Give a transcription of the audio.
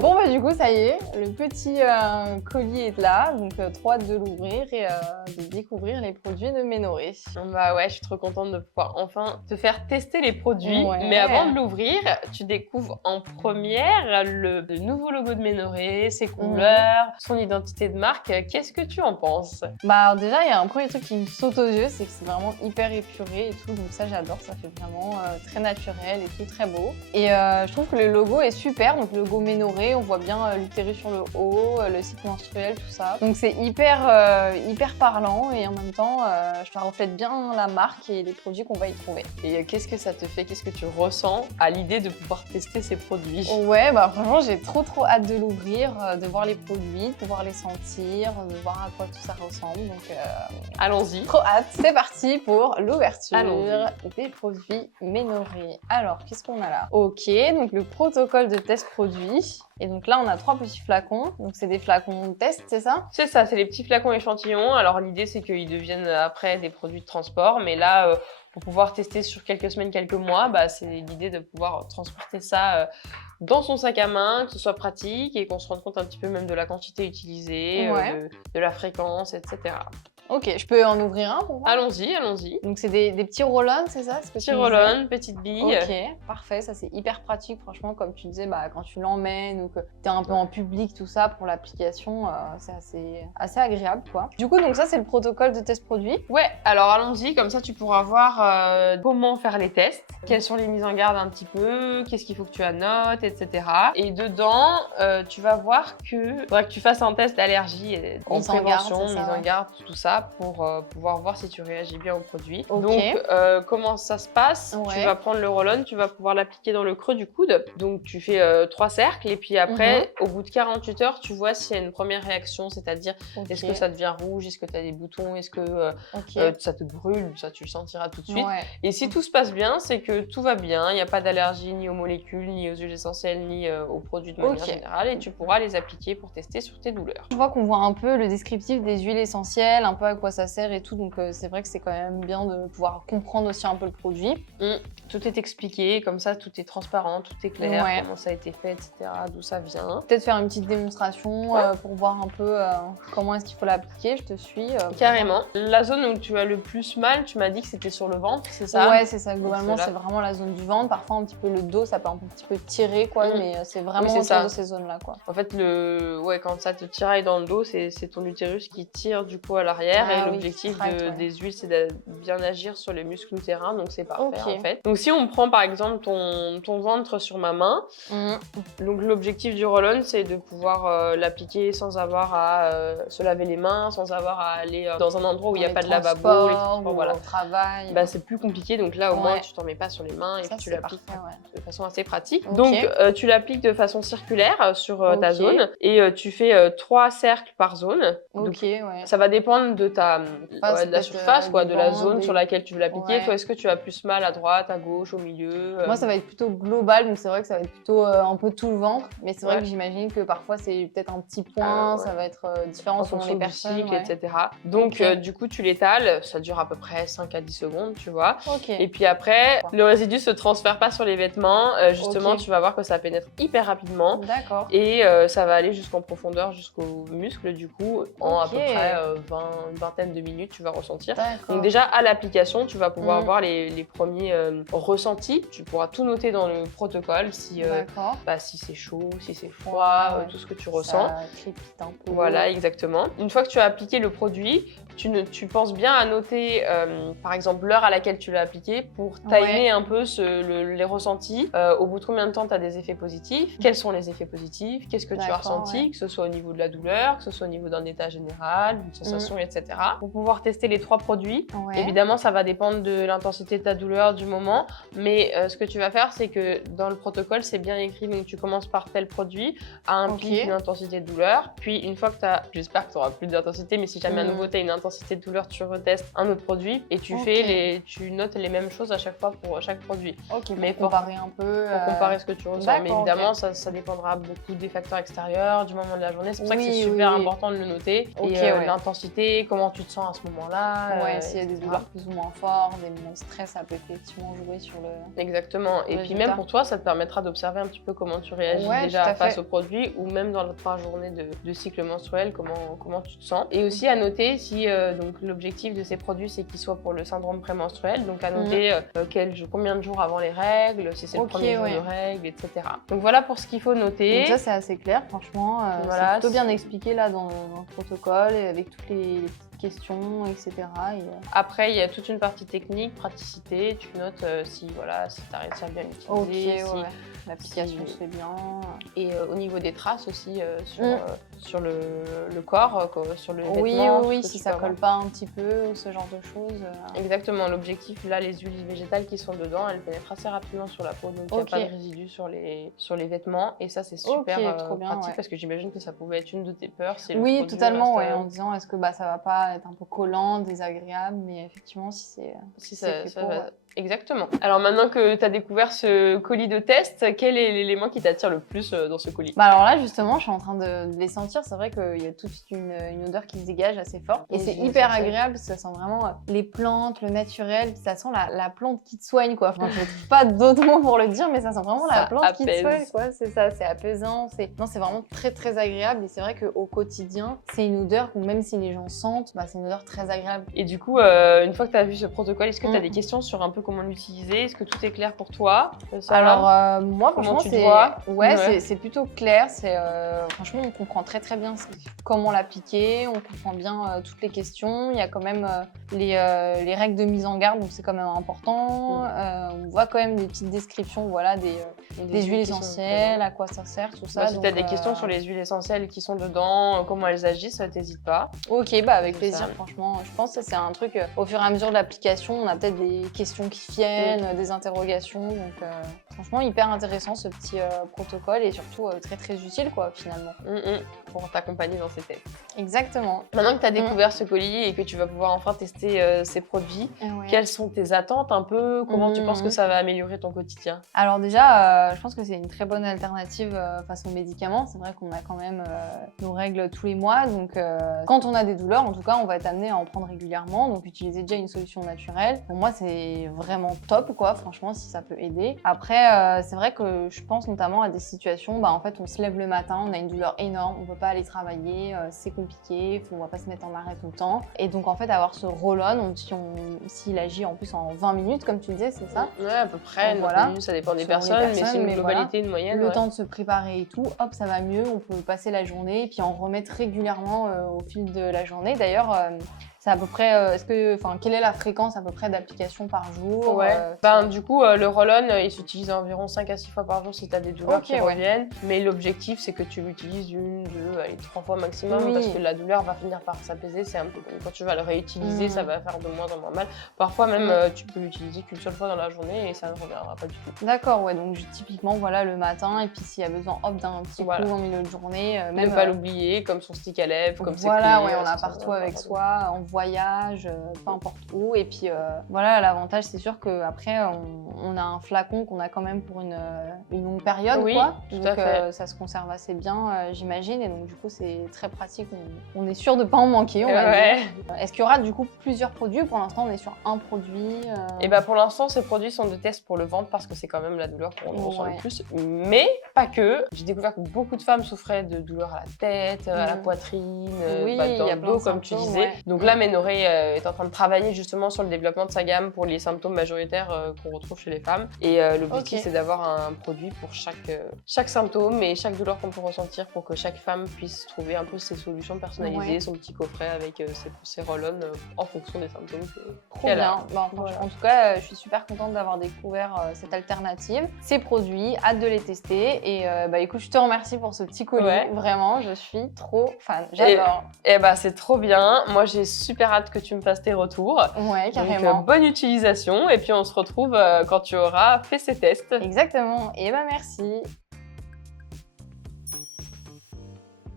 Bon bah du coup ça y est, le petit colis est là, donc trop hâte de l'ouvrir et de découvrir les produits de Ménoré. Bah ouais, je suis trop contente de pouvoir enfin te faire tester les produits. Ouais. Mais avant de l'ouvrir, tu découvres en première le nouveau logo de Ménoré, ses couleurs, son identité de marque. Qu'est-ce que tu en penses? Bah alors déjà il y a un premier truc qui me saute aux yeux, c'est que c'est vraiment hyper épuré et tout, donc ça j'adore, ça fait vraiment très naturel et tout, très beau. Et je trouve que le logo est super, donc le logo Ménoré, on voit bien l'utérus sur le haut, le cycle menstruel, tout ça. Donc c'est hyper parlant et en même temps ça reflète bien la marque et les produits qu'on va y trouver. Et qu'est-ce que ça te fait? Qu'est-ce que tu ressens à l'idée de pouvoir tester ces produits? Ouais, bah franchement j'ai trop hâte de l'ouvrir, de voir les produits, de pouvoir les sentir, de voir à quoi tout ça ressemble. Donc allons-y. Trop hâte. C'est parti pour l'ouverture Allons-y. des produits Ménoré. Alors qu'est-ce qu'on a là? Ok, donc le protocole de test produit. Et donc là on a 3 petits flacons. Donc c'est des flacons de test, c'est ça? C'est ça, c'est les petits flacons échantillons. Alors l'idée c'est qu'ils deviennent après des produits de transport, mais là pour pouvoir tester sur quelques semaines, quelques mois, bah, c'est l'idée de pouvoir transporter ça dans son sac à main, que ce soit pratique et qu'on se rende compte un petit peu même de la quantité utilisée, de la fréquence, etc. Ok, je peux en ouvrir un pour voir? Allons-y, allons-y. Donc c'est des petits roll-on, c'est ça? Petit roll-on, petite bille. Ok, parfait, ça c'est hyper pratique, franchement, comme tu disais, bah, quand tu l'emmènes ou que tu es un peu en public, tout ça, pour l'application, c'est assez agréable, quoi. Du coup, donc ça c'est le protocole de test produit. Ouais, alors allons-y, comme ça tu pourras voir comment faire les tests, quelles sont les mises en garde un petit peu, qu'est-ce qu'il faut que tu annotes, etc. Et dedans, tu vas voir que faudra que tu fasses un test d'allergie en prévention, mise en garde, tout ça, pour pouvoir voir si tu réagis bien au produit. Okay. Donc, comment ça se passe? Tu vas prendre le roll-on, tu vas pouvoir l'appliquer dans le creux du coude. Donc, tu fais 3 cercles et puis après, au bout de 48 heures, tu vois s'il y a une première réaction, c'est-à-dire est-ce que ça devient rouge, est-ce que tu as des boutons, est-ce que ça te brûle, ça tu le sentiras tout de suite. Et si tout se passe bien, c'est que tout va bien, il n'y a pas d'allergie ni aux molécules, ni aux huiles essentielles, ni aux produits de manière générale et tu pourras les appliquer pour tester sur tes douleurs. Je vois qu'on voit un peu le descriptif des huiles essentielles, un peu à quoi ça sert et tout, donc c'est vrai que c'est quand même bien de pouvoir comprendre aussi un peu le produit. Tout est expliqué, comme ça tout est transparent, tout est clair, comment ça a été fait, etc., d'où ça vient. Peut-être faire une petite démonstration pour voir un peu comment est-ce qu'il faut l'appliquer, je te suis. Carrément. La zone où tu as le plus mal, tu m'as dit que c'était sur le ventre, c'est ça? Ouais, c'est ça, globalement c'est vraiment la zone du ventre, parfois un petit peu le dos, ça peut un petit peu tirer quoi, mais c'est vraiment autour de ces zones-là quoi. En fait, quand ça te tiraille dans le dos, c'est ton utérus qui tire du coup à l'arrière et l'objectif des huiles c'est de bien agir sur les muscles utérins, donc c'est parfait en fait. Donc si on prend par exemple ton ventre sur ma main, donc l'objectif du roll-on c'est de pouvoir l'appliquer sans avoir à se laver les mains, sans avoir à aller dans un endroit où il n'y a pas de lavabo, les transports, voilà. Au travail. Bah, c'est plus compliqué, donc là au moins tu t'en mets pas sur les mains et puis tu l'appliques de façon assez pratique. Donc tu l'appliques de façon circulaire sur ta zone et tu fais 3 cercles par zone. Donc, ça va dépendre de la surface, de la zone sur laquelle tu veux l'appliquer. Toi, est-ce que tu as plus mal à droite, à gauche, au milieu? Moi, ça va être plutôt global, donc c'est vrai que ça va être plutôt un peu tout le ventre, mais c'est vrai que j'imagine que parfois c'est peut-être un petit point, ça va être différent selon les personnes, etc. Donc du coup, tu l'étales, ça dure à peu près 5 à 10 secondes, tu vois. Et puis après, le résidu se transfère pas sur les vêtements, justement, tu vas voir que ça pénètre hyper rapidement. D'accord. Et ça va aller jusqu'en profondeur, jusqu'aux muscles, du coup, en à peu près une vingtaine de minutes, tu vas ressentir. Donc déjà, à l'application, tu vas pouvoir voir les premiers ressentis. Tu pourras tout noter dans le protocole, si c'est chaud, si c'est froid, tout ce que tu ressens. Ça crépite un peu. Voilà, exactement. Une fois que tu as appliqué le produit, tu penses bien à noter, par exemple, l'heure à laquelle tu l'as appliqué pour timer un peu les ressentis. Au bout de combien de temps tu as des effets positifs? Quels sont les effets positifs? Qu'est-ce que tu as ressenti? Que ce soit au niveau de la douleur, que ce soit au niveau d'un état général, d'une sensation, etc. Pour pouvoir tester les 3 produits, évidemment, ça va dépendre de l'intensité de ta douleur du moment, mais ce que tu vas faire, c'est que dans le protocole, c'est bien écrit, donc tu commences par tel produit à un pic, une intensité de douleur, puis une fois que tu as, j'espère que tu n'auras plus d'intensité, mais si jamais à nouveau tu as une intensité intensité de douleur, tu retestes un autre produit et tu tu notes les mêmes choses à chaque fois pour chaque produit. Ok, mais pour comparer un peu. Pour comparer ce que tu ressens. Mais évidemment, okay. ça dépendra beaucoup des facteurs extérieurs, du moment de la journée. C'est pour ça que c'est super important de le noter. L'intensité, comment tu te sens à ce moment-là. Ouais, s'il y a des douleurs plus ou moins fortes, des moments de stress, ça peut effectivement jouer sur le. Exactement. Et puis même pour toi, ça te permettra d'observer un petit peu comment tu réagis déjà face au produit ou même dans ta journée de cycle menstruel, comment tu te sens. Et aussi à noter si donc l'objectif de ces produits, c'est qu'ils soient pour le syndrome prémenstruel. Donc à noter combien de jours avant les règles, si c'est le premier jour de règles, etc. Donc voilà pour ce qu'il faut noter. Donc ça, c'est assez clair, franchement. C'est plutôt bien expliqué là dans le protocole et avec toutes les petites questions, etc. Après, il y a toute une partie technique, praticité. Tu notes si tu as réussi à bien l'utiliser. L'application se fait bien. Et au niveau des traces aussi sur le corps, sur le vêtement. Oui, si ça colle pas un petit peu ou ce genre de choses. Exactement. L'objectif, là, les huiles végétales qui sont dedans, elles pénètrent assez rapidement sur la peau. Donc, il n'y a pas de résidus sur les vêtements. Et ça, c'est super trop bien, pratique parce que j'imagine que ça pouvait être une de tes peurs. Oui, totalement. En disant, est-ce que ça va pas être un peu collant, désagréable, mais effectivement, si c'est ça va. Exactement. Alors maintenant que tu as découvert ce colis de test, quel est l'élément qui t'attire le plus dans ce colis? Alors là, justement, je suis en train de les sentir. C'est vrai qu'il y a toute une odeur qui se dégage assez forte. Et c'est hyper agréable parce que ça sent vraiment les plantes, le naturel. Ça sent la plante qui te soigne, quoi. Enfin, je ne trouve pas d'autres mots pour le dire, mais ça sent vraiment la plante qui te soigne, quoi. C'est ça, c'est apaisant. Non, c'est vraiment très, très agréable. Et c'est vrai qu'au quotidien, c'est une odeur que même si les gens sentent, c'est une odeur très agréable. Et du coup, une fois que tu as vu ce protocole, est-ce que tu as des questions sur un peu comment l'utiliser? Est-ce que tout est clair pour toi? Alors, moi, franchement, c'est c'est plutôt clair. Franchement, on comprend très très bien comment l'appliquer. On comprend bien toutes les questions. Il y a quand même les règles de mise en garde, donc c'est quand même important. On voit quand même des petites descriptions, des huiles essentielles, à quoi ça sert, tout ça. Si tu as des questions sur les huiles essentielles qui sont dedans, comment elles agissent, t'hésites pas. Ok, avec plaisir, franchement. Je pense que c'est un truc, au fur et à mesure de l'application, on a peut-être des questions qui viennent, des interrogations. Donc, franchement, hyper intéressant ce petit protocole et surtout très très utile, quoi, finalement. Pour t'accompagner dans ces tests. Exactement. Maintenant que tu as découvert ce colis et que tu vas pouvoir enfin tester ces produits, quelles sont tes attentes un peu? Comment tu penses que ça va améliorer ton quotidien? Alors déjà, je pense que c'est une très bonne alternative face aux médicaments. C'est vrai qu'on a quand même nos règles tous les mois. Donc quand on a des douleurs, en tout cas, on va être amené à en prendre régulièrement. Donc utiliser déjà une solution naturelle. Pour moi, c'est vraiment top, quoi, franchement, si ça peut aider. Après, c'est vrai que je pense notamment à des situations, en fait, on se lève le matin, on a une douleur énorme, on peut pas aller travailler, c'est compliqué, on va pas se mettre en arrêt tout le temps. Et donc, en fait, avoir ce roll-on, s'il agit en plus en 20 minutes, comme tu disais, c'est ça? Ouais, à peu près, minutes, ça dépend des personnes, mais c'est une globalité, une moyenne. Le temps de se préparer et tout, hop, ça va mieux, on peut passer la journée et puis en remettre régulièrement au fil de la journée. D'ailleurs, c'est à peu près, quelle est la fréquence à peu près d'application par jour? Du coup, le roll-on, il s'utilise environ 5 à 6 fois par jour si tu as des douleurs qui reviennent. Mais l'objectif, c'est que tu l'utilises 1, 2, 3 fois maximum parce que la douleur va finir par s'apaiser. C'est un peu comme quand tu vas le réutiliser, ça va faire de moins en moins mal. Parfois même, tu peux l'utiliser qu'une seule fois dans la journée et ça ne reviendra pas du tout. D'accord, donc typiquement, le matin et puis s'il y a besoin, hop, d'un petit coup en milieu de journée. Ne pas l'oublier, comme son stick à lèvres, comme ses clés. On a partout avec soi, voyage, peu importe où. Et puis l'avantage, c'est sûr qu'après, on a un flacon qu'on a quand même pour une longue période. Quoi. Donc ça se conserve assez bien, j'imagine. Et donc du coup, c'est très pratique. On est sûr de ne pas en manquer, on va dire. Est-ce qu'il y aura du coup plusieurs produits? Pour l'instant, on est sur un produit. Et pour l'instant, ces produits sont de test pour le ventre parce que c'est quand même la douleur qu'on ressent le plus. Mais pas que. J'ai découvert que beaucoup de femmes souffraient de douleurs à la tête, à la poitrine, dans le dos, comme tu disais. Donc là, Ménorrhée est en train de travailler justement sur le développement de sa gamme pour les symptômes majoritaires qu'on retrouve chez les femmes. Et l'objectif, c'est d'avoir un produit pour chaque symptôme et chaque douleur qu'on peut ressentir pour que chaque femme puisse trouver un peu ses solutions personnalisées, son petit coffret avec ses roll-on en fonction des symptômes qu'elle a. En tout cas, je suis super contente d'avoir découvert cette alternative, ces produits, hâte de les tester. Et écoute, je te remercie pour ce petit colis. Vraiment, je suis trop fan. J'adore. Et c'est trop bien. Moi, j'ai super hâte que tu me fasses tes retours. Ouais, carrément. Donc, bonne utilisation et puis on se retrouve quand tu auras fait ces tests. Exactement. Et merci.